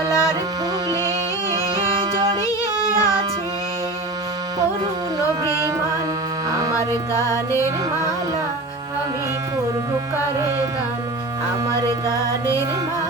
মালার ফুলে জড়িয়ে আছে। করুণ অভিমান, আমার গানের মালা, আমি করব কারে গান? আমার গানের মালা